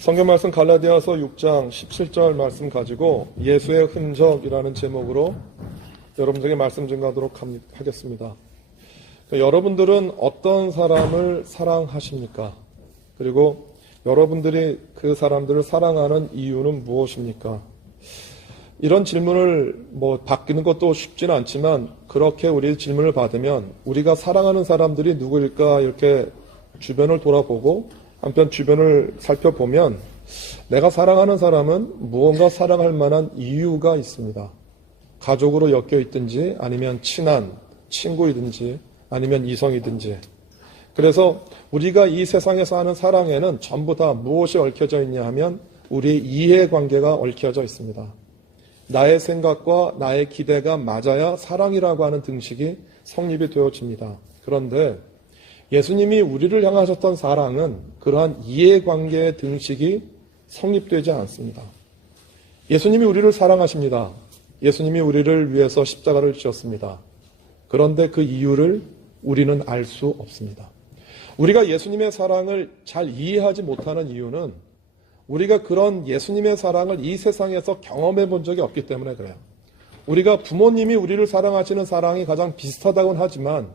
성경 말씀 갈라디아서 6장 17절 말씀 가지고 예수의 흔적이라는 제목으로 여러분들에게 말씀 증가하도록 하겠습니다. 여러분들은 어떤 사람을 사랑하십니까? 그리고 여러분들이 그 사람들을 사랑하는 이유는 무엇입니까? 이런 질문을 받기는 것도 쉽지는 않지만 그렇게 우리 질문을 받으면 우리가 사랑하는 사람들이 누구일까 이렇게 주변을 돌아보고 한편 주변을 살펴보면 내가 사랑하는 사람은 무언가 사랑할 만한 이유가 있습니다. 가족으로 엮여 있든지 아니면 친한 친구이든지 아니면 이성이든지. 그래서 우리가 이 세상에서 하는 사랑에는 전부 다 무엇이 얽혀져 있냐 하면 우리의 이해관계가 얽혀져 있습니다. 나의 생각과 나의 기대가 맞아야 사랑이라고 하는 등식이 성립이 되어집니다. 그런데 예수님이 우리를 향하셨던 사랑은 그러한 이해관계의 등식이 성립되지 않습니다. 예수님이 우리를 사랑하십니다. 예수님이 우리를 위해서 십자가를 지었습니다. 그런데 그 이유를 우리는 알 수 없습니다. 우리가 예수님의 사랑을 잘 이해하지 못하는 이유는 우리가 그런 예수님의 사랑을 이 세상에서 경험해 본 적이 없기 때문에 그래요. 우리가 부모님이 우리를 사랑하시는 사랑이 가장 비슷하다고는 하지만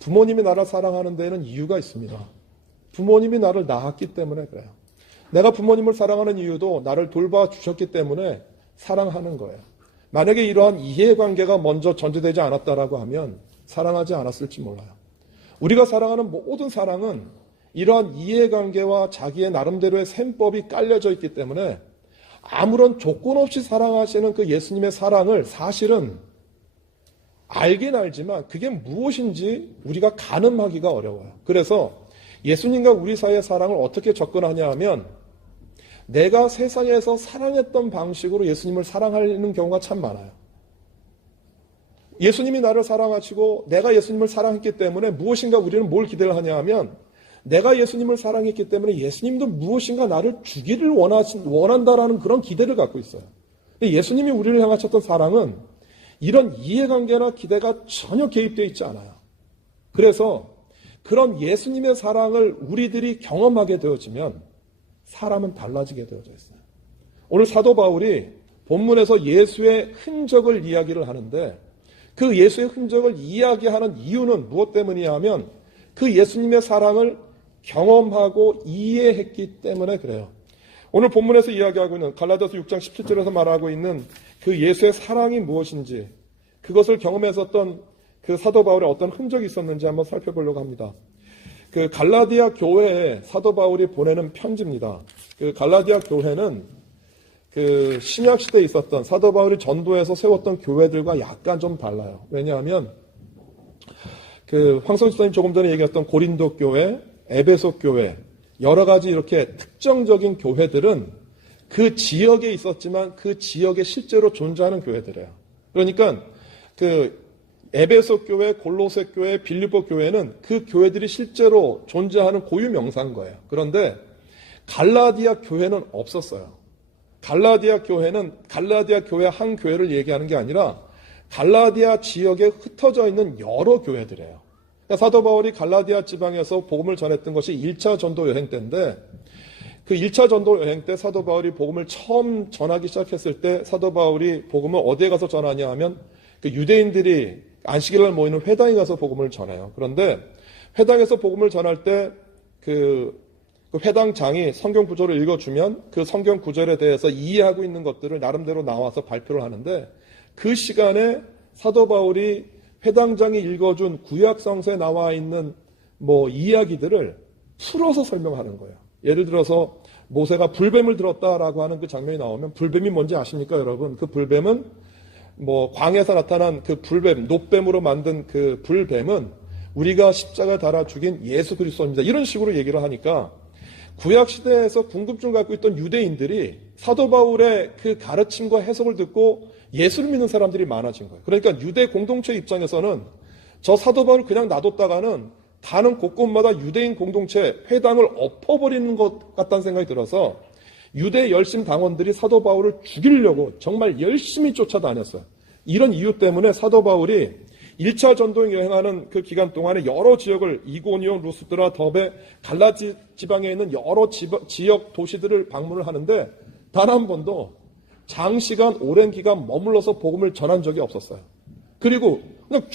부모님이 나를 사랑하는 데에는 이유가 있습니다. 부모님이 나를 낳았기 때문에 그래요. 내가 부모님을 사랑하는 이유도 나를 돌봐주셨기 때문에 사랑하는 거예요. 만약에 이러한 이해관계가 먼저 전제되지 않았다라고 하면 사랑하지 않았을지 몰라요. 우리가 사랑하는 모든 사랑은 이러한 이해관계와 자기의 나름대로의 셈법이 깔려져 있기 때문에 아무런 조건 없이 사랑하시는 그 예수님의 사랑을 사실은 알긴 알지만 그게 무엇인지 우리가 가늠하기가 어려워요. 그래서 예수님과 우리 사이의 사랑을 어떻게 접근하냐 하면 내가 세상에서 사랑했던 방식으로 예수님을 사랑하는 경우가 참 많아요. 예수님이 나를 사랑하시고 내가 예수님을 사랑했기 때문에 무엇인가 우리는 뭘 기대를 하냐 하면 내가 예수님을 사랑했기 때문에 예수님도 무엇인가 나를 주기를 원한다라는 그런 기대를 갖고 있어요. 예수님이 우리를 향하셨던 사랑은 이런 이해관계나 기대가 전혀 개입되어 있지 않아요. 그래서 그런 예수님의 사랑을 우리들이 경험하게 되어지면 사람은 달라지게 되어져 있어요. 오늘 사도 바울이 본문에서 예수의 흔적을 이야기를 하는데 그 예수의 흔적을 이야기하는 이유는 무엇 때문이냐 하면 그 예수님의 사랑을 경험하고 이해했기 때문에 그래요. 오늘 본문에서 이야기하고 있는 갈라디아서 6장 17절에서 말하고 있는 그 예수의 사랑이 무엇인지 그것을 경험했었던 그 사도 바울의 어떤 흔적이 있었는지 한번 살펴보려고 합니다. 그 갈라디아 교회에 사도 바울이 보내는 편지입니다. 그 갈라디아 교회는 그 신약 시대에 있었던 사도 바울이 전도해서 세웠던 교회들과 약간 좀 달라요. 왜냐하면 그 황성 집사님 조금 전에 얘기했던 고린도 교회, 에베소 교회 여러 가지 이렇게 특정적인 교회들은 그 지역에 있었지만 그 지역에 실제로 존재하는 교회들이에요. 그러니까 그 에베소 교회, 골로새 교회, 빌립보 교회는 그 교회들이 실제로 존재하는 고유 명사인 거예요. 그런데 갈라디아 교회는 없었어요. 갈라디아 교회는 갈라디아 교회 한 교회를 얘기하는 게 아니라 갈라디아 지역에 흩어져 있는 여러 교회들이에요. 사도 바울이 갈라디아 지방에서 복음을 전했던 것이 1차 전도 여행 때인데 그 1차 전도 여행 때 사도 바울이 복음을 처음 전하기 시작했을 때 사도 바울이 복음을 어디에 가서 전하냐 하면 그 유대인들이 안식일날 모이는 회당에 가서 복음을 전해요. 그런데 회당에서 복음을 전할 때 그 회당장이 성경 구절을 읽어주면 그 성경 구절에 대해서 이해하고 있는 것들을 나름대로 나와서 발표를 하는데 그 시간에 사도 바울이 회당장이 읽어준 구약성서에 나와 있는 이야기들을 풀어서 설명하는 거예요. 예를 들어서 모세가 불뱀을 들었다라고 하는 그 장면이 나오면 불뱀이 뭔지 아십니까, 여러분? 그 불뱀은 광야에서 나타난 그 불뱀, 놋뱀으로 만든 그 불뱀은 우리가 십자가에 달아 죽인 예수 그리스도입니다. 이런 식으로 얘기를 하니까 구약 시대에서 궁금증을 갖고 있던 유대인들이 사도 바울의 그 가르침과 해석을 듣고 예수를 믿는 사람들이 많아진 거예요. 그러니까 유대 공동체 입장에서는 저 사도 바울을 그냥 놔뒀다가는 가는 곳곳마다 유대인 공동체 회당을 엎어버리는 것 같다는 생각이 들어서 유대 열심 당원들이 사도 바울을 죽이려고 정말 열심히 쫓아다녔어요. 이런 이유 때문에 사도 바울이 1차 전도행 여행하는 그 기간 동안에 여러 지역을 이고니온, 루스드라, 더베, 갈라디 지방에 있는 여러 지역 도시들을 방문을 하는데 단 한 번도 장시간 오랜 기간 머물러서 복음을 전한 적이 없었어요. 그리고 그냥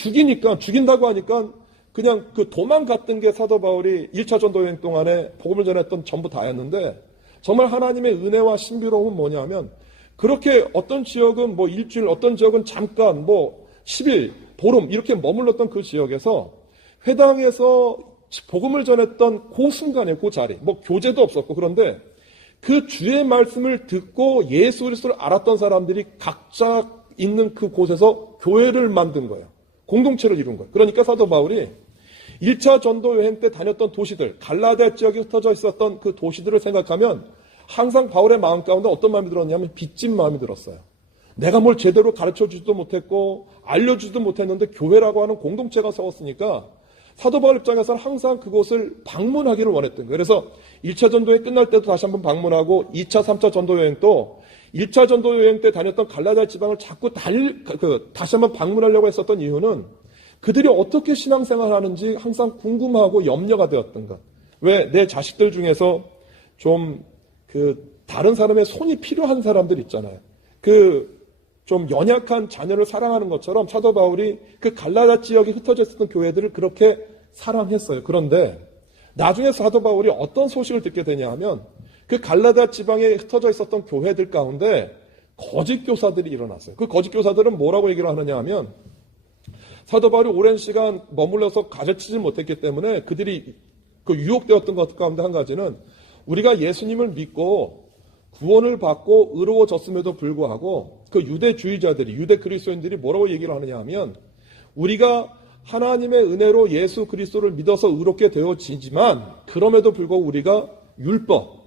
죽인다고 하니까 그냥 그 도망갔던 게 사도 바울이 1차 전도 여행 동안에 복음을 전했던 전부 다였는데 정말 하나님의 은혜와 신비로움은 뭐냐면 그렇게 어떤 지역은 뭐 일주일, 어떤 지역은 잠깐 뭐 10일, 보름 이렇게 머물렀던 그 지역에서 회당에서 복음을 전했던 그 순간에 그 자리, 뭐 교제도 없었고 그런데 그 주의 말씀을 듣고 예수 그리스도를 알았던 사람들이 각자 있는 그 곳에서 교회를 만든 거예요. 공동체를 이룬 거예요. 그러니까 사도 바울이 1차 전도 여행 때 다녔던 도시들, 갈라디아 지역에 흩어져 있었던 그 도시들을 생각하면 항상 바울의 마음 가운데 어떤 마음이 들었냐면 빚진 마음이 들었어요. 내가 뭘 제대로 가르쳐주지도 못했고 알려주지도 못했는데 교회라고 하는 공동체가 세웠으니까 사도 바울 입장에서는 항상 그곳을 방문하기를 원했던 거예요. 그래서 1차 전도여행 끝날 때도 다시 한번 방문하고 2차, 3차 전도여행도 1차 전도여행 때 다녔던 갈라디아 지방을 자꾸 다시 한번 방문하려고 했었던 이유는 그들이 어떻게 신앙생활을 하는지 항상 궁금하고 염려가 되었던 것. 왜 내 자식들 중에서 좀 다른 사람의 손이 필요한 사람들 있잖아요. 좀 연약한 자녀를 사랑하는 것처럼 사도 바울이 그 갈라디아 지역에 흩어져 있었던 교회들을 그렇게 사랑했어요. 그런데 나중에 사도 바울이 어떤 소식을 듣게 되냐 하면 그 갈라디아 지방에 흩어져 있었던 교회들 가운데 거짓 교사들이 일어났어요. 그 거짓 교사들은 뭐라고 얘기를 하느냐 하면 사도 바울이 오랜 시간 머물러서 가르치지 못했기 때문에 그들이 그 유혹되었던 것 가운데 한 가지는 우리가 예수님을 믿고 구원을 받고 의로워졌음에도 불구하고 그 유대주의자들이, 유대 그리스도인들이 뭐라고 얘기를 하느냐 하면 우리가 하나님의 은혜로 예수 그리스도를 믿어서 의롭게 되어지지만 그럼에도 불구하고 우리가 율법,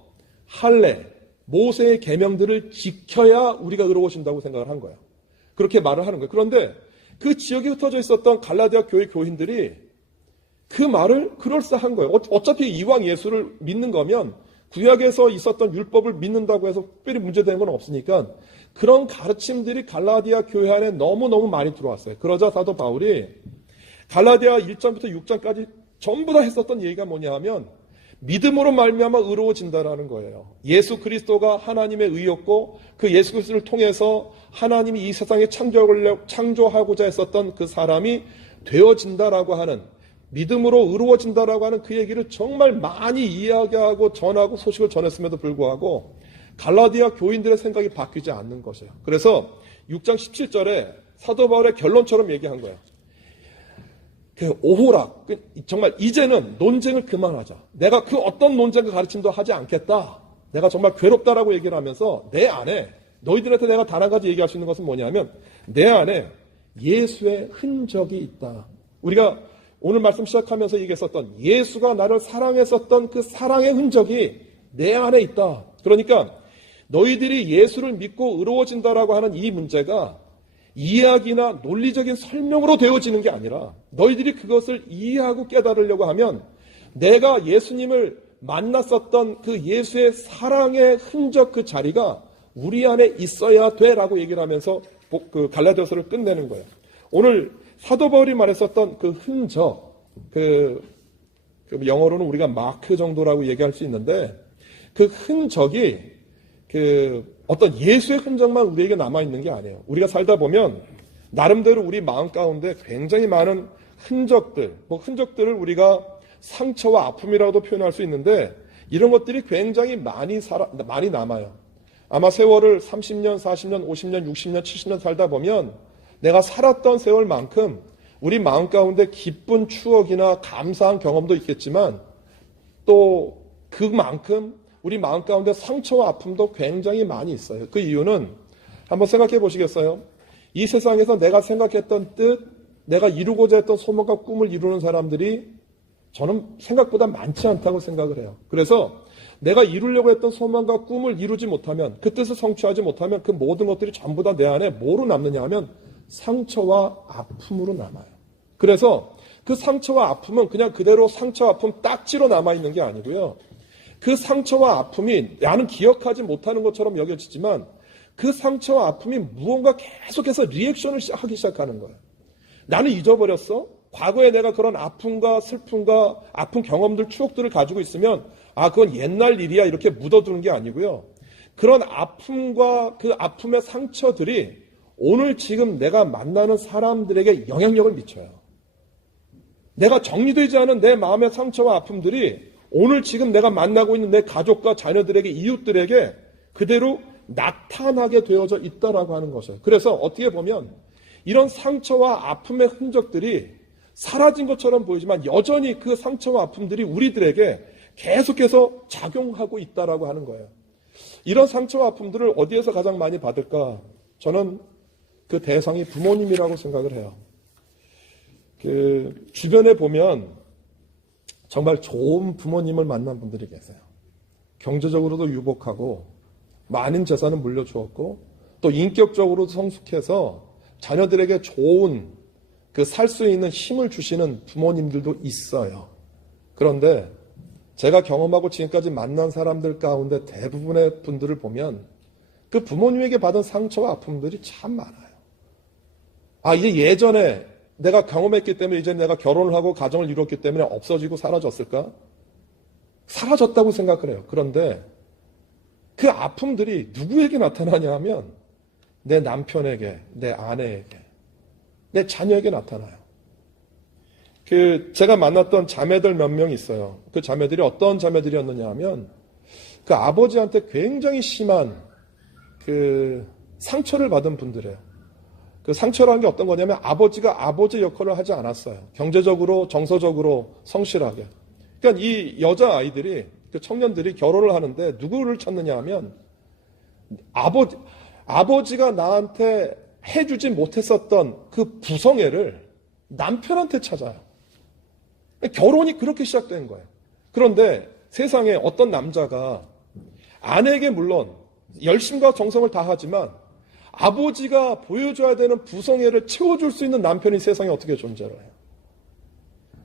할례, 모세의 계명들을 지켜야 우리가 의로워진다고 생각을 한 거예요. 그렇게 말을 하는 거예요. 그런데 그 지역에 흩어져 있었던 갈라디아 교회 교인들이 그 말을 그럴싸한 거예요. 어차피 이왕 예수를 믿는 거면 구약에서 있었던 율법을 믿는다고 해서 특별히 문제되는 건 없으니까 그런 가르침들이 갈라디아 교회 안에 너무너무 많이 들어왔어요. 그러자 사도 바울이 갈라디아 1장부터 6장까지 전부 다 했었던 얘기가 뭐냐 하면 믿음으로 말미암아 의로워진다라는 거예요. 예수 그리스도가 하나님의 의였고 그 예수 그리스도를 통해서 하나님이 이 세상에 창조하고자 했었던 그 사람이 되어진다라고 하는 믿음으로 의로워진다라고 하는 그 얘기를 정말 많이 이야기하고 전하고 소식을 전했음에도 불구하고 갈라디아 교인들의 생각이 바뀌지 않는 것이에요. 그래서 6장 17절에 사도 바울의 결론처럼 얘기한 거예요. 오호라, 정말 이제는 논쟁을 그만하자. 내가 그 어떤 논쟁과 가르침도 하지 않겠다. 내가 정말 괴롭다라고 얘기를 하면서 내 안에 너희들한테 내가 단 한 가지 얘기할 수 있는 것은 뭐냐면 내 안에 예수의 흔적이 있다. 우리가 오늘 말씀 시작하면서 얘기했었던 예수가 나를 사랑했었던 그 사랑의 흔적이 내 안에 있다. 그러니까 너희들이 예수를 믿고 의로워진다라고 하는 이 문제가 이야기나 논리적인 설명으로 되어지는 게 아니라 너희들이 그것을 이해하고 깨달으려고 하면 내가 예수님을 만났었던 그 예수의 사랑의 흔적 그 자리가 우리 안에 있어야 돼라고 얘기를 하면서 그 갈라디아서를 끝내는 거예요. 오늘 사도 바울이 말했었던 그 흔적, 그 영어로는 우리가 마크 정도라고 얘기할 수 있는데 그 흔적이 어떤 예수의 흔적만 우리에게 남아있는 게 아니에요. 우리가 살다 보면 나름대로 우리 마음 가운데 굉장히 많은 흔적들을 우리가 상처와 아픔이라고도 표현할 수 있는데 이런 것들이 굉장히 많이 남아요. 아마 세월을 30년, 40년, 50년, 60년, 70년 살다 보면 내가 살았던 세월만큼 우리 마음 가운데 기쁜 추억이나 감사한 경험도 있겠지만 또 그만큼 우리 마음 가운데 상처와 아픔도 굉장히 많이 있어요. 그 이유는 한번 생각해 보시겠어요? 이 세상에서 내가 생각했던 뜻, 내가 이루고자 했던 소망과 꿈을 이루는 사람들이 저는 생각보다 많지 않다고 생각을 해요. 그래서 내가 이루려고 했던 소망과 꿈을 이루지 못하면, 그 뜻을 성취하지 못하면 그 모든 것들이 전부 다 내 안에 뭐로 남느냐 하면 상처와 아픔으로 남아요. 그래서 그 상처와 아픔은 그냥 그대로 상처와 아픔 딱지로 남아있는 게 아니고요. 그 상처와 아픔이 나는 기억하지 못하는 것처럼 여겨지지만 그 상처와 아픔이 무언가 계속해서 리액션을 하기 시작하는 거예요. 나는 잊어버렸어? 과거에 내가 그런 아픔과 슬픔과 아픈 경험들, 추억들을 가지고 있으면 그건 옛날 일이야 이렇게 묻어두는 게 아니고요. 그런 아픔과 그 아픔의 상처들이 오늘 지금 내가 만나는 사람들에게 영향력을 미쳐요. 내가 정리되지 않은 내 마음의 상처와 아픔들이 오늘 지금 내가 만나고 있는 내 가족과 자녀들에게, 이웃들에게 그대로 나타나게 되어져 있다라고 하는 것이에요. 그래서 어떻게 보면 이런 상처와 아픔의 흔적들이 사라진 것처럼 보이지만 여전히 그 상처와 아픔들이 우리들에게 계속해서 작용하고 있다라고 하는 거예요. 이런 상처와 아픔들을 어디에서 가장 많이 받을까? 저는 그 대상이 부모님이라고 생각을 해요. 그 주변에 보면 정말 좋은 부모님을 만난 분들이 계세요. 경제적으로도 유복하고 많은 재산을 물려주었고 또 인격적으로도 성숙해서 자녀들에게 좋은 그 살 수 있는 힘을 주시는 부모님들도 있어요. 그런데 제가 경험하고 지금까지 만난 사람들 가운데 대부분의 분들을 보면 그 부모님에게 받은 상처와 아픔들이 참 많아요. 이게 예전에 내가 경험했기 때문에 이제 내가 결혼을 하고 가정을 이뤘기 때문에 없어지고 사라졌을까? 사라졌다고 생각을 해요. 그런데 그 아픔들이 누구에게 나타나냐 하면 내 남편에게, 내 아내에게, 내 자녀에게 나타나요. 제가 만났던 자매들 몇 명 있어요. 그 자매들이 어떤 자매들이었느냐 하면 그 아버지한테 굉장히 심한 그 상처를 받은 분들이에요. 그 상처라는 게 어떤 거냐면 아버지가 아버지 역할을 하지 않았어요. 경제적으로, 정서적으로 성실하게. 그러니까 이 여자아이들이, 그 청년들이 결혼을 하는데 누구를 찾느냐 하면 아버지가 나한테 해주지 못했었던 그 부성애를 남편한테 찾아요. 결혼이 그렇게 시작된 거예요. 그런데 세상에 어떤 남자가 아내에게 물론 열심과 정성을 다하지만 아버지가 보여줘야 되는 부성애를 채워줄 수 있는 남편이 세상에 어떻게 존재를 해요?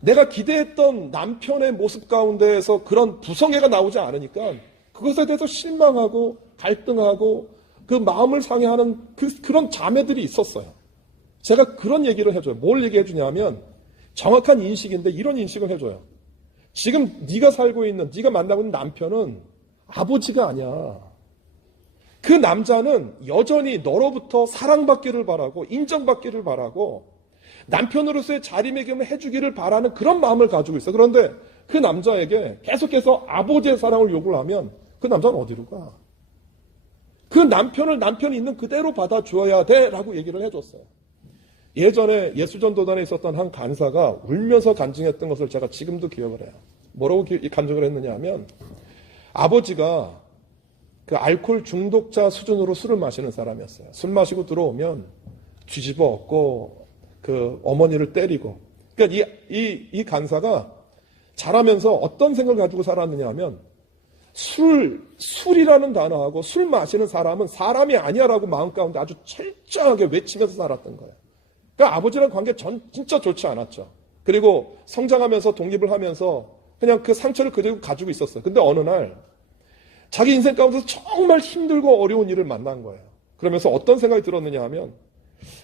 내가 기대했던 남편의 모습 가운데에서 그런 부성애가 나오지 않으니까 그것에 대해서 실망하고 갈등하고 그 마음을 상해하는 그런 자매들이 있었어요. 제가 그런 얘기를 해줘요. 뭘 얘기해 주냐면 정확한 인식인데 이런 인식을 해줘요. 지금 네가 살고 있는, 네가 만나고 있는 남편은 아버지가 아니야. 그 남자는 여전히 너로부터 사랑받기를 바라고 인정받기를 바라고 남편으로서의 자리매김을 해주기를 바라는 그런 마음을 가지고 있어. 그런데 그 남자에게 계속해서 아버지의 사랑을 요구를 하면 그 남자는 어디로 가? 그 남편을 남편이 있는 그대로 받아줘야 돼 라고 얘기를 해줬어요. 예전에 예수전도단에 있었던 한 간사가 울면서 간증했던 것을 제가 지금도 기억을 해요. 뭐라고 간증을 했느냐 하면 아버지가 그 알코올 중독자 수준으로 술을 마시는 사람이었어요. 술 마시고 들어오면 뒤집어 엎고 그 어머니를 때리고. 그러니까 이 간사가 자라면서 어떤 생각을 가지고 살았느냐 하면 술이라는 단어하고 술 마시는 사람은 사람이 아니야라고 마음 가운데 아주 철저하게 외치면서 살았던 거예요. 그러니까 아버지랑 관계 진짜 좋지 않았죠. 그리고 성장하면서 독립을 하면서 그냥 그 상처를 그대로 가지고 있었어요. 근데 어느 날 자기 인생 가운데서 정말 힘들고 어려운 일을 만난 거예요. 그러면서 어떤 생각이 들었느냐 하면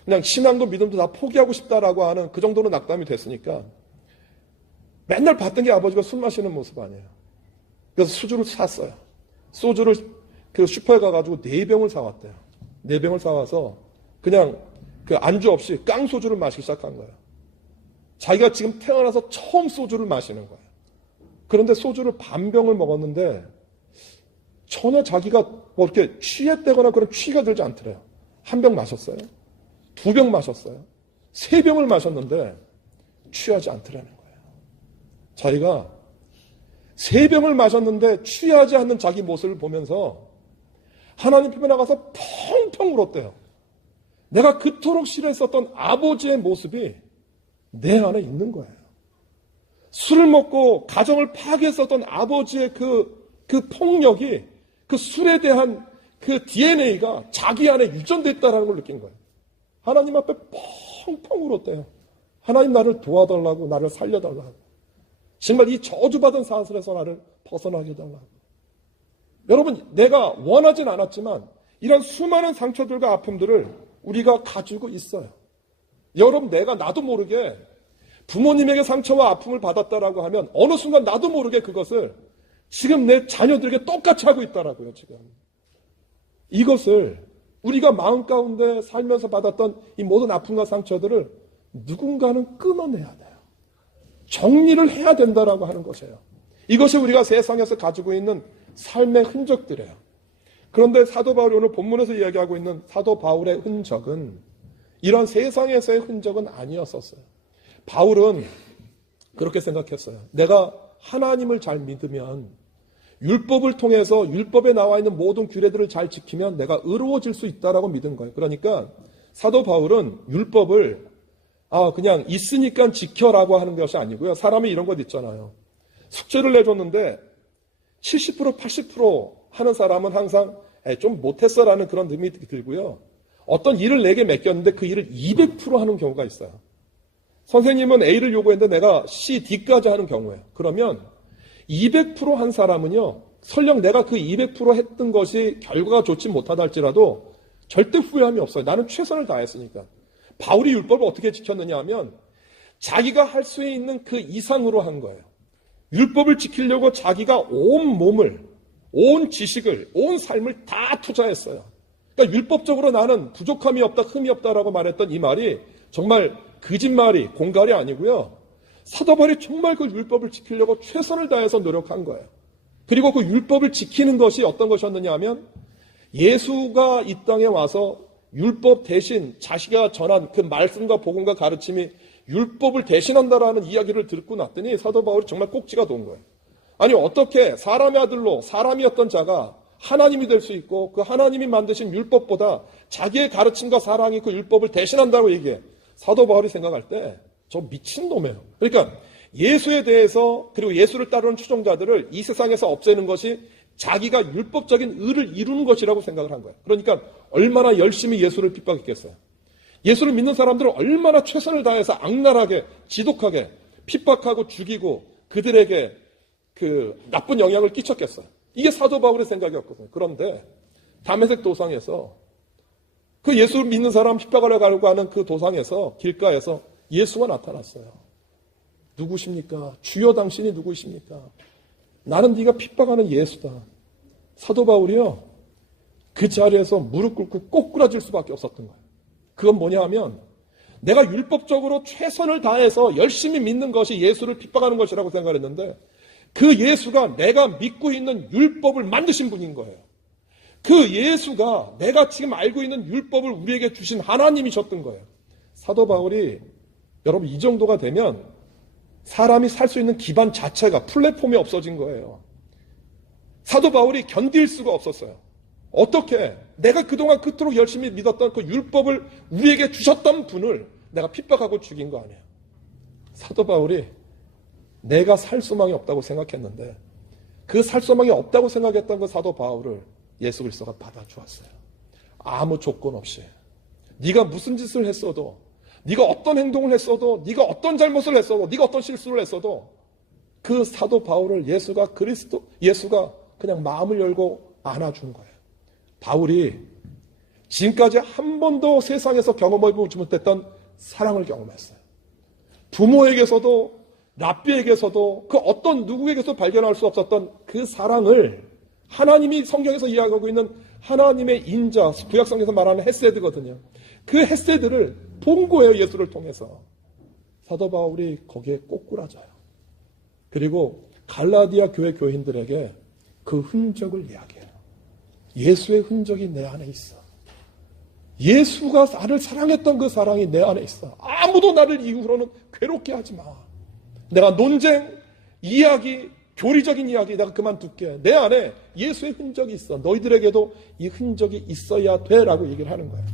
그냥 신앙도 믿음도 다 포기하고 싶다라고 하는 그 정도로 낙담이 됐으니까 맨날 봤던 게 아버지가 술 마시는 모습 아니에요. 그래서 수주를 샀어요. 소주를 그 슈퍼에 가가지고 4병을 사왔대요. 4병을 사와서 그냥 그 안주 없이 깡소주를 마시기 시작한 거예요. 자기가 지금 태어나서 처음 소주를 마시는 거예요. 그런데 소주를 반병을 먹었는데 전혀 자기가 뭐 이렇게 취했다거나 그런 취가 들지 않더래요. 1병 마셨어요. 2병 마셨어요. 3병을 마셨는데 취하지 않더라는 거예요. 자기가 3병을 마셨는데 취하지 않는 자기 모습을 보면서 하나님 앞에 나가서 펑펑 울었대요. 내가 그토록 싫어했었던 아버지의 모습이 내 안에 있는 거예요. 술을 먹고 가정을 파괴했었던 아버지의 그 폭력이 그 술에 대한 그 DNA가 자기 안에 유전됐다는 걸 느낀 거예요. 하나님 앞에 펑펑 울었대요. 하나님 나를 도와달라고, 나를 살려달라고. 정말 이 저주받은 사슬에서 나를 벗어나게 해달라고. 여러분, 내가 원하진 않았지만 이런 수많은 상처들과 아픔들을 우리가 가지고 있어요. 여러분, 나도 모르게 부모님에게 상처와 아픔을 받았다라고 하면 어느 순간 나도 모르게 그것을 지금 내 자녀들에게 똑같이 하고 있다라고요, 지금. 이것을 우리가 마음 가운데 살면서 받았던 이 모든 아픔과 상처들을 누군가는 끊어내야 돼요. 정리를 해야 된다라고 하는 것이에요. 이것이 우리가 세상에서 가지고 있는 삶의 흔적들이에요. 그런데 사도 바울이 오늘 본문에서 이야기하고 있는 사도 바울의 흔적은 이런 세상에서의 흔적은 아니었었어요. 바울은 그렇게 생각했어요. 내가 하나님을 잘 믿으면, 율법을 통해서 율법에 나와 있는 모든 규례들을 잘 지키면 내가 의로워질 수 있다라고 믿은 거예요. 그러니까 사도 바울은 율법을 그냥 있으니까 지켜라고 하는 것이 아니고요. 사람이 이런 것 있잖아요. 숙제를 내줬는데 70% 80% 하는 사람은 항상 좀 못했어라는 그런 느낌이 들고요. 어떤 일을 내게 맡겼는데 그 일을 200% 하는 경우가 있어요. 선생님은 A를 요구했는데 내가 C, D까지 하는 경우예요. 그러면 200%한 사람은요, 설령 내가 그 200% 했던 것이 결과가 좋지 못하다 할지라도 절대 후회함이 없어요. 나는 최선을 다했으니까. 바울이 율법을 어떻게 지켰느냐 하면 자기가 할 수 있는 그 이상으로 한 거예요. 율법을 지키려고 자기가 온 몸을, 온 지식을, 온 삶을 다 투자했어요. 그러니까 율법적으로 나는 부족함이 없다, 흠이 없다라고 말했던 이 말이 정말 거짓말이, 공갈이 아니고요. 사도 바울이 정말 그 율법을 지키려고 최선을 다해서 노력한 거예요. 그리고 그 율법을 지키는 것이 어떤 것이었느냐 하면 예수가 이 땅에 와서 율법 대신 자기가 전한 그 말씀과 복음과 가르침이 율법을 대신한다라는 이야기를 듣고 났더니 사도 바울이 정말 꼭지가 돈 거예요. 아니, 어떻게 사람의 아들로 사람이었던 자가 하나님이 될 수 있고 그 하나님이 만드신 율법보다 자기의 가르침과 사랑이 그 율법을 대신한다고 얘기해. 사도 바울이 생각할 때 저 미친놈이에요. 그러니까 예수에 대해서, 그리고 예수를 따르는 추종자들을 이 세상에서 없애는 것이 자기가 율법적인 의를 이루는 것이라고 생각을 한 거예요. 그러니까 얼마나 열심히 예수를 핍박했겠어요. 예수를 믿는 사람들은 얼마나 최선을 다해서 악랄하게, 지독하게 핍박하고 죽이고 그들에게 그 나쁜 영향을 끼쳤겠어요. 이게 사도 바울의 생각이었거든요. 그런데 다메섹 도상에서 그 예수를 믿는 사람 핍박하려고 하려고 하는 그 도상에서, 길가에서 예수가 나타났어요. 누구십니까? 주여, 당신이 누구십니까? 나는 네가 핍박하는 예수다. 사도 바울이요, 그 자리에서 무릎 꿇고 꼬꾸라질 수밖에 없었던 거예요. 그건 뭐냐 하면 내가 율법적으로 최선을 다해서 열심히 믿는 것이 예수를 핍박하는 것이라고 생각했는데 그 예수가 내가 믿고 있는 율법을 만드신 분인 거예요. 그 예수가 내가 지금 알고 있는 율법을 우리에게 주신 하나님이셨던 거예요. 사도 바울이, 여러분, 이 정도가 되면 사람이 살 수 있는 기반 자체가, 플랫폼이 없어진 거예요. 사도 바울이 견딜 수가 없었어요. 어떻게 내가 그동안 그토록 열심히 믿었던 그 율법을 우리에게 주셨던 분을 내가 핍박하고 죽인 거 아니에요. 사도 바울이 내가 살 소망이 없다고 생각했는데 그 살 소망이 없다고 생각했던 그 사도 바울을 예수 그리스도가 받아주었어요. 아무 조건 없이. 네가 무슨 짓을 했어도, 네가 어떤 행동을 했어도, 네가 어떤 잘못을 했어도, 네가 어떤 실수를 했어도 그 사도 바울을 예수가 그냥 마음을 열고 안아준 거예요. 바울이 지금까지 한 번도 세상에서 경험해보지 못했던 사랑을 경험했어요. 부모에게서도, 랍비에게서도, 그 어떤 누구에게서 발견할 수 없었던 그 사랑을 하나님이 성경에서 이야기하고 있는 하나님의 인자, 구약성경에서 말하는 헤세드거든요. 그 헤세드를 본 거예요, 예수를 통해서. 사도 바울이 거기에 꼬꾸라져요. 그리고 갈라디아 교회 교인들에게 그 흔적을 이야기해요. 예수의 흔적이 내 안에 있어. 예수가 나를 사랑했던 그 사랑이 내 안에 있어. 아무도 나를 이후로는 괴롭게 하지 마. 내가 논쟁, 이야기, 교리적인 이야기 내가 그만둘게. 내 안에 예수의 흔적이 있어. 너희들에게도 이 흔적이 있어야 돼라고 얘기를 하는 거예요.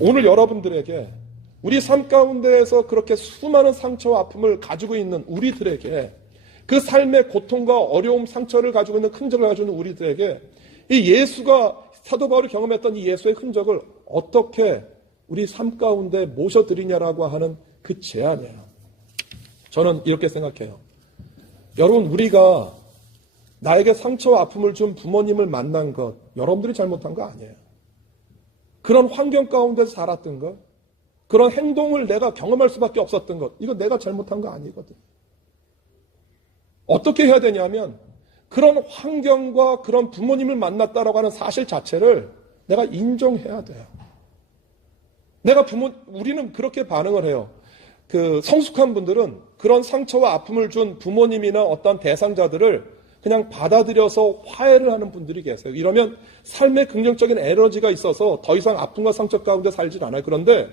오늘 여러분들에게 우리 삶 가운데에서 그렇게 수많은 상처와 아픔을 가지고 있는 우리들에게, 그 삶의 고통과 어려움, 상처를 가지고 있는 흔적을 가지고 있는 우리들에게 이 예수가, 사도 바울이 경험했던 이 예수의 흔적을 어떻게 우리 삶 가운데 모셔드리냐라고 하는 그 제안이에요. 저는 이렇게 생각해요. 여러분, 우리가 나에게 상처와 아픔을 준 부모님을 만난 것, 여러분들이 잘못한 거 아니에요. 그런 환경 가운데서 살았던 것, 그런 행동을 내가 경험할 수밖에 없었던 것. 이거 내가 잘못한 거 아니거든. 어떻게 해야 되냐면 그런 환경과 그런 부모님을 만났다라고 하는 사실 자체를 내가 인정해야 돼요. 우리는 그렇게 반응을 해요. 그 성숙한 분들은 그런 상처와 아픔을 준 부모님이나 어떤 대상자들을 그냥 받아들여서 화해를 하는 분들이 계세요. 이러면 삶에 긍정적인 에너지가 있어서 더 이상 아픔과 상처 가운데 살질 않아요. 그런데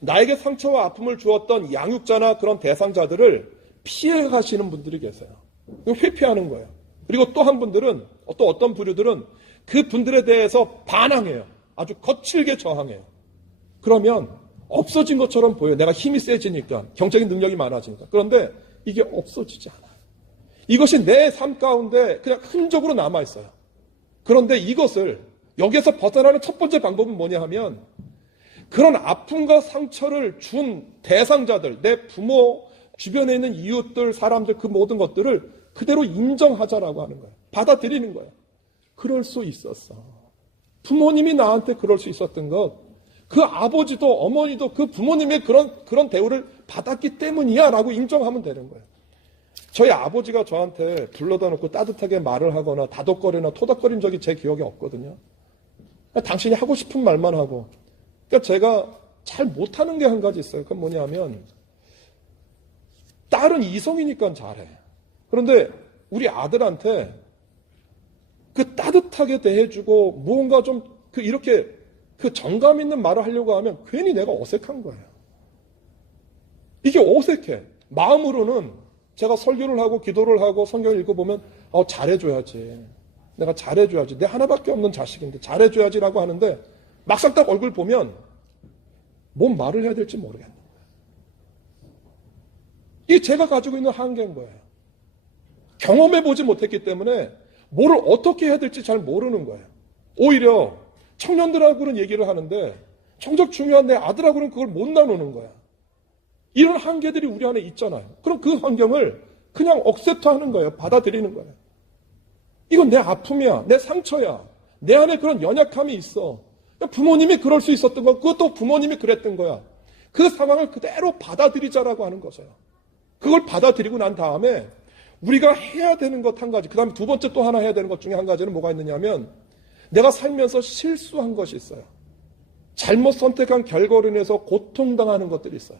나에게 상처와 아픔을 주었던 양육자나 그런 대상자들을 피해 가시는 분들이 계세요. 회피하는 거예요. 그리고 또 한 분들은, 또 어떤 부류들은 그 분들에 대해서 반항해요. 아주 거칠게 저항해요. 그러면 없어진 것처럼 보여요. 내가 힘이 세지니까, 경적인 능력이 많아지니까. 그런데 이게 없어지지 않아요. 이것이 내 삶 가운데 그냥 흔적으로 남아있어요. 그런데 이것을 여기에서 벗어나는 첫 번째 방법은 뭐냐 하면 그런 아픔과 상처를 준 대상자들, 내 부모, 주변에 있는 이웃들, 사람들 그 모든 것들을 그대로 인정하자라고 하는 거예요. 받아들이는 거예요. 그럴 수 있었어. 부모님이 나한테 그럴 수 있었던 것, 그 아버지도 어머니도 그 부모님의 그런 대우를 받았기 때문이야 라고 인정하면 되는 거예요. 저희 아버지가 저한테 불러다 놓고 따뜻하게 말을 하거나 다독거리나 토닥거린 적이 제 기억에 없거든요. 당신이 하고 싶은 말만 하고. 그러니까 제가 잘 못하는 게 한 가지 있어요. 그건 뭐냐면 딸은 이성이니까 잘해. 그런데 우리 아들한테 그 따뜻하게 대해주고 무언가 좀 이렇게 정감 있는 말을 하려고 하면 괜히 내가 어색한 거예요. 이게 어색해. 마음으로는 제가 설교를 하고 기도를 하고 성경을 읽어보면 잘해줘야지. 내가 잘해줘야지. 내 하나밖에 없는 자식인데 잘해줘야지라고 하는데 막상 딱 얼굴 보면 뭔 말을 해야 될지 모르겠는 거예요. 이게 제가 가지고 있는 한계인 거예요. 경험해보지 못했기 때문에 뭐를 어떻게 해야 될지 잘 모르는 거예요. 오히려 청년들하고는 얘기를 하는데 정작 중요한 내 아들하고는 그걸 못 나누는 거야. 이런 한계들이 우리 안에 있잖아요. 그럼 그 환경을 그냥 억셉트하는 거예요. 받아들이는 거예요. 이건 내 아픔이야. 내 상처야. 내 안에 그런 연약함이 있어. 부모님이 그럴 수 있었던 거, 그것도 부모님이 그랬던 거야. 그 상황을 그대로 받아들이자라고 하는 거죠. 그걸 받아들이고 난 다음에 우리가 해야 되는 것 한 가지, 그 다음에 두 번째 또 하나 해야 되는 것 중에 한 가지는 뭐가 있느냐면 내가 살면서 실수한 것이 있어요. 잘못 선택한 결과로 인해서 고통당하는 것들이 있어요.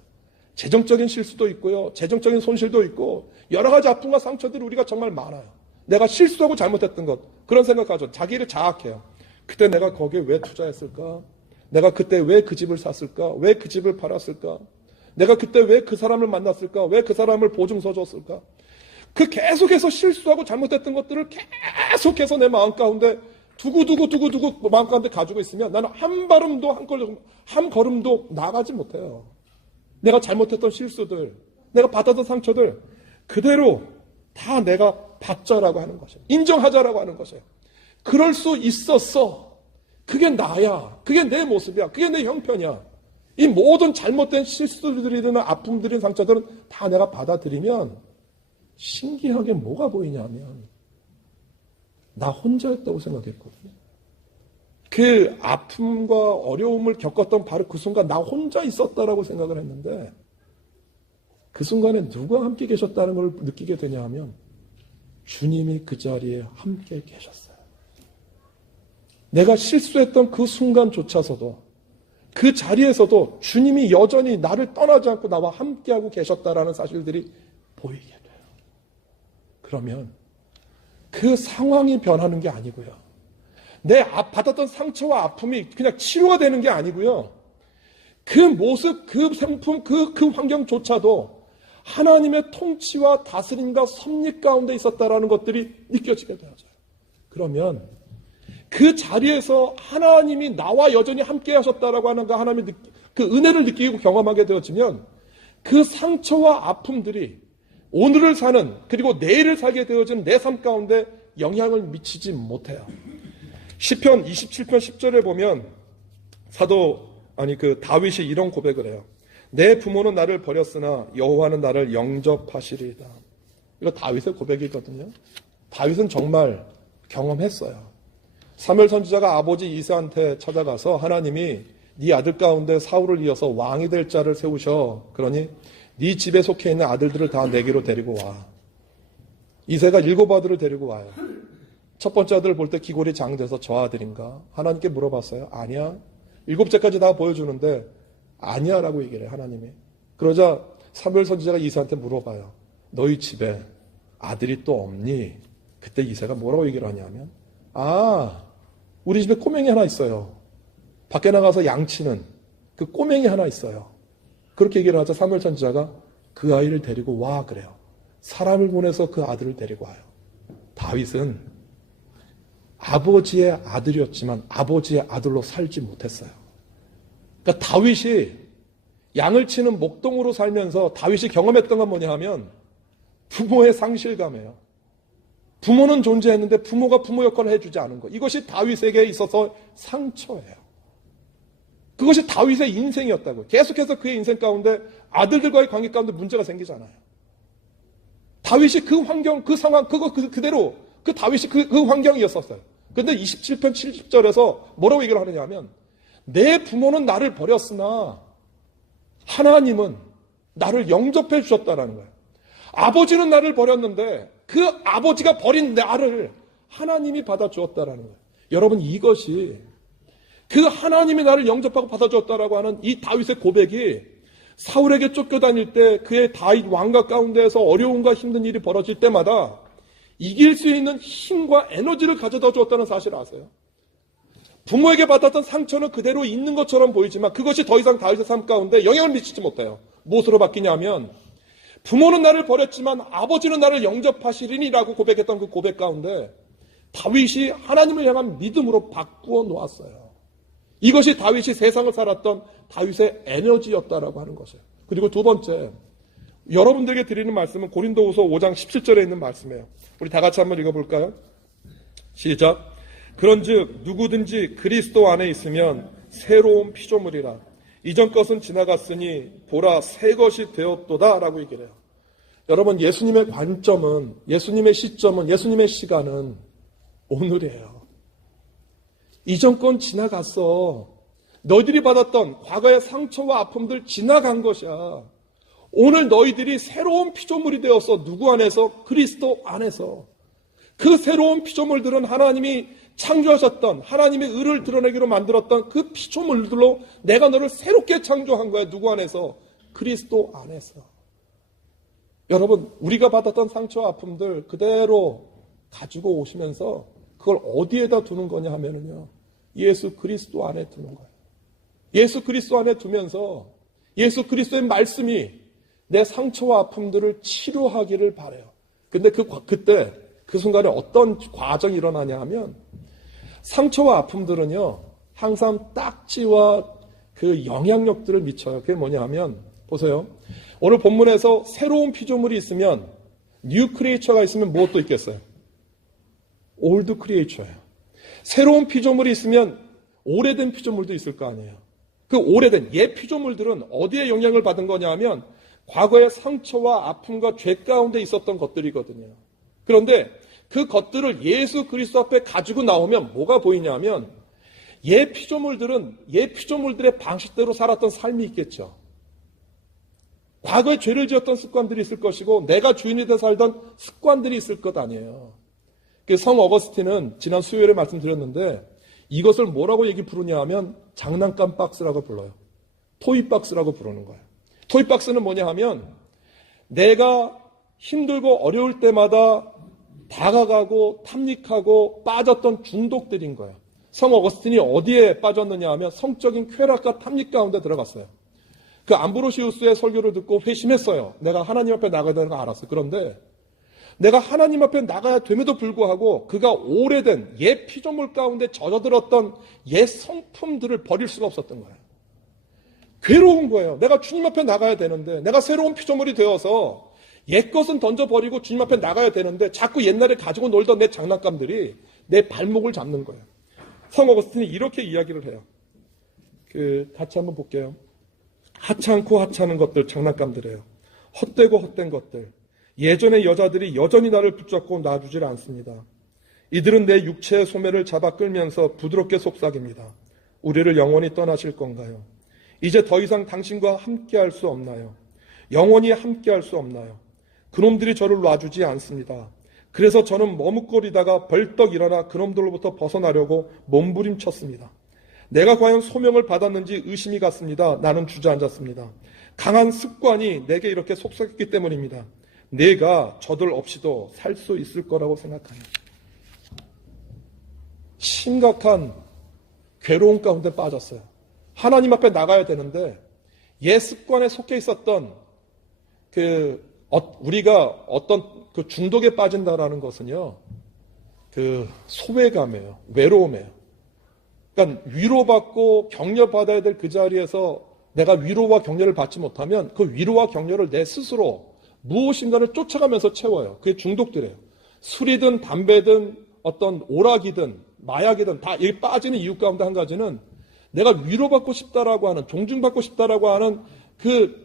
재정적인 실수도 있고요. 재정적인 손실도 있고 여러 가지 아픔과 상처들이 우리가 정말 많아요. 내가 실수하고 잘못했던 것, 그런 생각하죠. 자기를 자학해요. 그때 내가 거기에 왜 투자했을까? 내가 그때 왜 그 집을 샀을까? 왜 그 집을 팔았을까? 내가 그때 왜 그 사람을 만났을까? 왜 그 사람을 보증서 줬을까? 그 계속해서 실수하고 잘못했던 것들을 계속해서 내 마음 가운데 두고두고 마음 가운데 가지고 있으면 나는 한 걸음도 나가지 못해요. 내가 잘못했던 실수들, 내가 받았던 상처들 그대로 다 내가 받자라고 하는 것이에요. 인정하자라고 하는 것이에요. 그럴 수 있었어. 그게 나야. 그게 내 모습이야. 그게 내 형편이야. 이 모든 잘못된 실수들이든 아픔들인 상처들은 다 내가 받아들이면 신기하게 뭐가 보이냐면 나 혼자였다고 생각했거든요. 그 아픔과 어려움을 겪었던 바로 그 순간 나 혼자 있었다라고 생각을 했는데 그 순간에 누가 함께 계셨다는 걸 느끼게 되냐 하면 주님이 그 자리에 함께 계셨어요. 내가 실수했던 그 순간조차서도 그 자리에서도 주님이 여전히 나를 떠나지 않고 나와 함께하고 계셨다라는 사실들이 보이게 돼요. 그러면 그 상황이 변하는 게 아니고요. 내 받았던 상처와 아픔이 그냥 치료가 되는 게 아니고요. 그 모습, 그 상품, 그 환경조차도 하나님의 통치와 다스림과 섭리 가운데 있었다라는 것들이 느껴지게 되어져요. 그러면 그 자리에서 하나님이 나와 여전히 함께 하셨다라고 하는 그 하나님의 그 은혜를 느끼고 경험하게 되어지면 그 상처와 아픔들이 오늘을 사는 그리고 내일을 살게 되어진 내 삶 가운데 영향을 미치지 못해요. 시편 27편 10절에 보면 다윗이 이런 고백을 해요. 내 부모는 나를 버렸으나 여호와는 나를 영접하시리이다. 이거 다윗의 고백이거든요. 다윗은 정말 경험했어요. 사무엘 선지자가 아버지 이새한테 찾아가서 하나님이 네 아들 가운데 사울을 이어서 왕이 될 자를 세우셔. 그러니 네 집에 속해 있는 아들들을 다 내게로 데리고 와. 이새가 7 아들을 데리고 와요. 첫 번째 아들을 볼 때 기골이 장돼서 저 아들인가? 하나님께 물어봤어요. 아니야. 7째까지 다 보여주는데 아니야 라고 얘기를 해요. 하나님이. 그러자 사무엘 선지자가 이새한테 물어봐요. 너희 집에 아들이 또 없니? 그때 이새가 뭐라고 얘기를 하냐면 우리 집에 꼬맹이 하나 있어요. 밖에 나가서 양치는 그 꼬맹이 하나 있어요. 그렇게 얘기를 하자 사무엘 선지자가 그 아이를 데리고 와 그래요. 사람을 보내서 그 아들을 데리고 와요. 다윗은 아버지의 아들이었지만 아버지의 아들로 살지 못했어요. 그러니까 다윗이 양을 치는 목동으로 살면서 다윗이 경험했던 건 뭐냐 하면 부모의 상실감이에요. 부모는 존재했는데 부모가 부모 역할을 해주지 않은 것. 이것이 다윗에게 있어서 상처예요. 그것이 다윗의 인생이었다고요. 계속해서 그의 인생 가운데 아들들과의 관계 가운데 문제가 생기잖아요. 다윗이 그 환경, 그 상황, 그대로 그 다윗이 그 환경이었었어요. 그런데 27편 70절에서 뭐라고 얘기를 하느냐 하면 내 부모는 나를 버렸으나 하나님은 나를 영접해 주셨다라는 거예요. 아버지는 나를 버렸는데 그 아버지가 버린 나를 하나님이 받아주었다라는 거예요. 여러분 이것이 그 하나님이 나를 영접하고 받아주었다라고 하는 이 다윗의 고백이 사울에게 쫓겨다닐 때 그의 다윗 왕가 가운데에서 어려움과 힘든 일이 벌어질 때마다 이길 수 있는 힘과 에너지를 가져다 주었다는 사실을 아세요? 부모에게 받았던 상처는 그대로 있는 것처럼 보이지만 그것이 더 이상 다윗의 삶 가운데 영향을 미치지 못해요. 무엇으로 바뀌냐면 부모는 나를 버렸지만 아버지는 나를 영접하시리니라고 고백했던 그 고백 가운데 다윗이 하나님을 향한 믿음으로 바꾸어 놓았어요. 이것이 다윗이 세상을 살았던 다윗의 에너지였다라고 하는 것이에요. 그리고 두 번째, 여러분들에게 드리는 말씀은 고린도후서 5장 17절에 있는 말씀이에요. 우리 다 같이 한번 읽어볼까요? 시작. 그런즉 누구든지 그리스도 안에 있으면 새로운 피조물이라. 이전 것은 지나갔으니 보라 새 것이 되었도다 라고 얘기를 해요. 여러분 예수님의 관점은, 예수님의 시점은, 예수님의 시간은 오늘이에요. 이전 건 지나갔어. 너희들이 받았던 과거의 상처와 아픔들 지나간 것이야. 오늘 너희들이 새로운 피조물이 되어서 누구 안에서? 그리스도 안에서. 그 새로운 피조물들은 하나님이 창조하셨던 하나님의 의를 드러내기로 만들었던 그 피조물들로 내가 너를 새롭게 창조한 거야. 누구 안에서? 그리스도 안에서. 여러분 우리가 받았던 상처와 아픔들 그대로 가지고 오시면서 그걸 어디에다 두는 거냐 하면은요, 예수 그리스도 안에 두는 거예요. 예수 그리스도 안에 두면서 예수 그리스도의 말씀이 내 상처와 아픔들을 치료하기를 바라요. 근데 그때 그 순간에 어떤 과정이 일어나냐 하면 상처와 아픔들은요 항상 딱지와 그 영향력들을 미쳐요. 그게 뭐냐 하면 보세요. 오늘 본문에서 새로운 피조물이 있으면 뉴 크리에이처가 있으면 무엇도 있겠어요? 올드 크리에이처예요. 새로운 피조물이 있으면 오래된 피조물도 있을 거 아니에요. 그 오래된 옛 피조물들은 어디에 영향을 받은 거냐 하면 과거의 상처와 아픔과 죄 가운데 있었던 것들이거든요. 그런데 그 것들을 예수 그리스도 앞에 가지고 나오면 뭐가 보이냐면 옛 피조물들은 옛 피조물들의 방식대로 살았던 삶이 있겠죠. 과거에 죄를 지었던 습관들이 있을 것이고 내가 주인이 돼 살던 습관들이 있을 것 아니에요. 성 어거스틴은 지난 수요일에 말씀드렸는데 이것을 뭐라고 부르냐 하면 장난감 박스라고 불러요. 토이 박스라고 부르는 거예요. 토이 박스는 뭐냐 하면 내가 힘들고 어려울 때마다 다가가고 탐닉하고 빠졌던 중독들인 거예요. 성 어거스틴이 어디에 빠졌느냐 하면 성적인 쾌락과 탐닉 가운데 들어갔어요. 그 암브로시우스의 설교를 듣고 회심했어요. 내가 하나님 앞에 나가야 되는 거 알았어요. 그런데 내가 하나님 앞에 나가야 됨에도 불구하고 그가 오래된 옛 피조물 가운데 젖어들었던 옛 성품들을 버릴 수가 없었던 거예요. 괴로운 거예요. 내가 주님 앞에 나가야 되는데 내가 새로운 피조물이 되어서 옛 것은 던져버리고 주님 앞에 나가야 되는데 자꾸 옛날에 가지고 놀던 내 장난감들이 내 발목을 잡는 거예요. 성 어거스틴이 이렇게 이야기를 해요. 같이 한번 볼게요. 하찮고 하찮은 것들, 장난감들이에요. 헛되고 헛된 것들. 예전의 여자들이 여전히 나를 붙잡고 놔주질 않습니다. 이들은 내 육체의 소매를 잡아 끌면서 부드럽게 속삭입니다. 우리를 영원히 떠나실 건가요? 이제 더 이상 당신과 함께할 수 없나요? 영원히 함께할 수 없나요? 그놈들이 저를 놔주지 않습니다. 그래서 저는 머뭇거리다가 벌떡 일어나 그놈들로부터 벗어나려고 몸부림쳤습니다. 내가 과연 소명을 받았는지 의심이 갔습니다. 나는 주저앉았습니다. 강한 습관이 내게 이렇게 속삭였기 때문입니다. 내가 저들 없이도 살 수 있을 거라고 생각하니 심각한 괴로움 가운데 빠졌어요. 하나님 앞에 나가야 되는데 옛 습관에 속해 있었던 우리가 어떤 그 중독에 빠진다라는 것은요, 그 소외감이에요. 외로움이에요. 그러니까 위로받고 격려받아야 될 그 자리에서 내가 위로와 격려를 받지 못하면 그 위로와 격려를 내 스스로 무엇인가를 쫓아가면서 채워요. 그게 중독들이에요. 술이든 담배든 어떤 오락이든 마약이든 다 이 빠지는 이유 가운데 한 가지는 내가 위로받고 싶다라고 하는, 존중받고 싶다라고 하는 그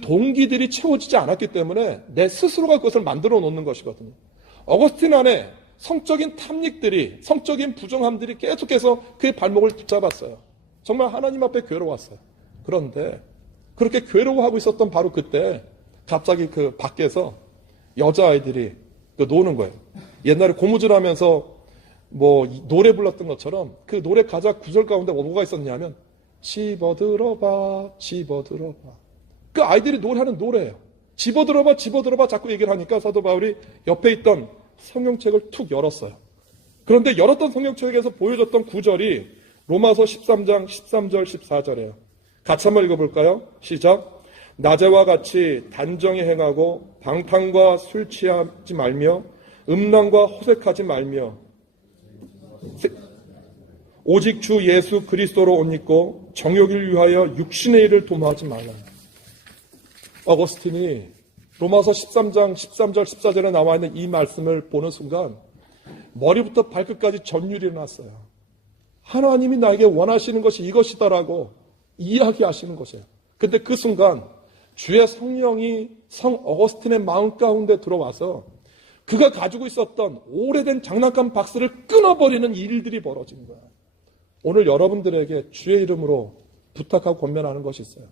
동기들이 채워지지 않았기 때문에 내 스스로가 그것을 만들어 놓는 것이거든요. 어거스틴 안에 성적인 탐닉들이, 성적인 부정함들이 계속해서 그의 발목을 붙잡았어요. 정말 하나님 앞에 괴로웠어요. 그런데 그렇게 괴로워하고 있었던 바로 그때 갑자기 그 밖에서 여자아이들이 노는 거예요. 옛날에 고무줄하면서 뭐 노래 불렀던 것처럼 그 노래 가사 구절 가운데 뭐가 있었냐면 집어들어봐 집어들어봐. 그 아이들이 노래하는 노래예요. 집어들어봐 집어들어봐 자꾸 얘기를 하니까 사도 바울이 옆에 있던 성경책을 툭 열었어요. 그런데 열었던 성경책에서 보여줬던 구절이 로마서 13장 13절 14절이에요. 같이 한번 읽어볼까요? 시작. 낮에와 같이 단정히 행하고 방탕과 술 취하지 말며 음란과 호색하지 말며 오직 주 예수 그리스도로 옷 입고 정욕을 위하여 육신의 일을 도모하지 말라. 어거스틴이 로마서 13장 13절 14절에 나와 있는 이 말씀을 보는 순간 머리부터 발끝까지 전율이 났어요. 하나님이 나에게 원하시는 것이 이것이다라고 이야기하시는 것이에요. 근데 그 순간 주의 성령이 성 어거스틴의 마음 가운데 들어와서 그가 가지고 있었던 오래된 장난감 박스를 끊어버리는 일들이 벌어진 거야. 오늘 여러분들에게 주의 이름으로 부탁하고 권면하는 것이 있어요.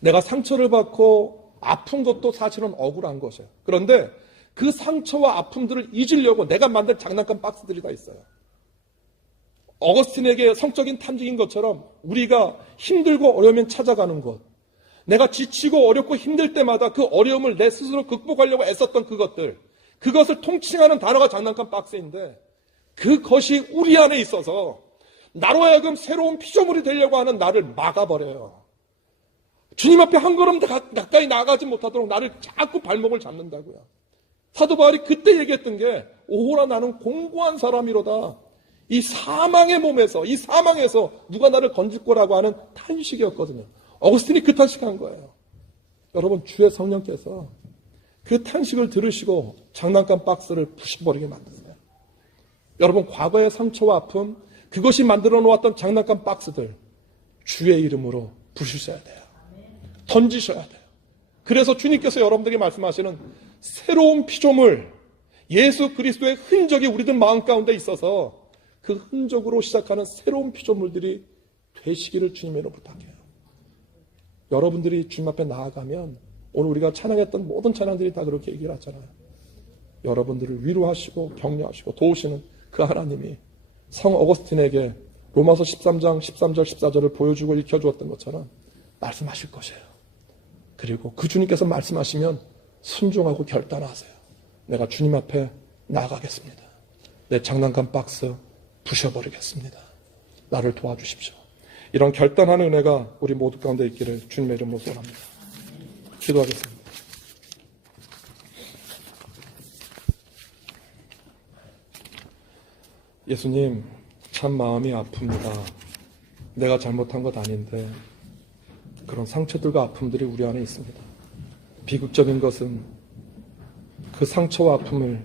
내가 상처를 받고 아픈 것도 사실은 억울한 것이에요. 그런데 그 상처와 아픔들을 잊으려고 내가 만든 장난감 박스들이 다 있어요. 어거스틴에게 성적인 탐지인 것처럼 우리가 힘들고 어려우면 찾아가는 것, 내가 지치고 어렵고 힘들 때마다 그 어려움을 내 스스로 극복하려고 애썼던 그것을 통칭하는 단어가 장난감 박스인데 그것이 우리 안에 있어서 나로 하여금 새로운 피조물이 되려고 하는 나를 막아버려요. 주님 앞에 한 걸음 더 가까이 나가지 못하도록 나를 자꾸 발목을 잡는다고요. 사도 바울이 그때 얘기했던 게 오호라 나는 공고한 사람이로다. 이 사망의 몸에서, 이 사망에서 누가 나를 건질 거라고 하는 탄식이었거든요. 어거스틴이 그 탄식한 거예요. 여러분, 주의 성령께서 그 탄식을 들으시고 장난감 박스를 부셔버리게 만드세요. 여러분, 과거의 상처와 아픔, 그것이 만들어 놓았던 장난감 박스들 주의 이름으로 부수셔야 돼요. 던지셔야 돼요. 그래서 주님께서 여러분들에게 말씀하시는 새로운 피조물, 예수 그리스도의 흔적이 우리들 마음 가운데 있어서 그 흔적으로 시작하는 새로운 피조물들이 되시기를 주님으로 부탁해요. 여러분들이 주님 앞에 나아가면 오늘 우리가 찬양했던 모든 찬양들이 다 그렇게 얘기를 하잖아요. 여러분들을 위로하시고 격려하시고 도우시는 그 하나님이 성 어거스틴에게 로마서 13장 13절 14절을 보여주고 읽혀주었던 것처럼 말씀하실 것이에요. 그리고 그 주님께서 말씀하시면 순종하고 결단하세요. 내가 주님 앞에 나아가겠습니다. 내 장난감 박스 부셔버리겠습니다. 나를 도와주십시오. 이런 결단하는 은혜가 우리 모두 가운데 있기를 주님의 이름으로 소원합니다. 기도하겠습니다. 예수님, 참 마음이 아픕니다. 내가 잘못한 것 아닌데 그런 상처들과 아픔들이 우리 안에 있습니다. 비극적인 것은 그 상처와 아픔을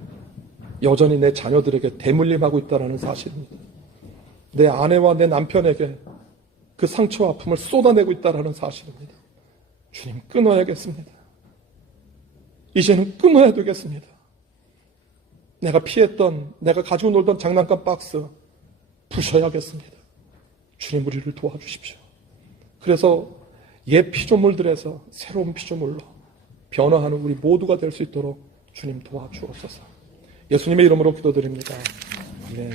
여전히 내 자녀들에게 대물림하고 있다는 사실입니다. 내 아내와 내 남편에게 그 상처와 아픔을 쏟아내고 있다는 사실입니다. 주님, 끊어야겠습니다. 이제는 끊어야 되겠습니다. 내가 피했던, 내가 가지고 놀던 장난감 박스 부셔야겠습니다. 주님 우리를 도와주십시오. 그래서 옛 피조물들에서 새로운 피조물로 변화하는 우리 모두가 될 수 있도록 주님 도와주옵소서. 예수님의 이름으로 기도드립니다. 아멘.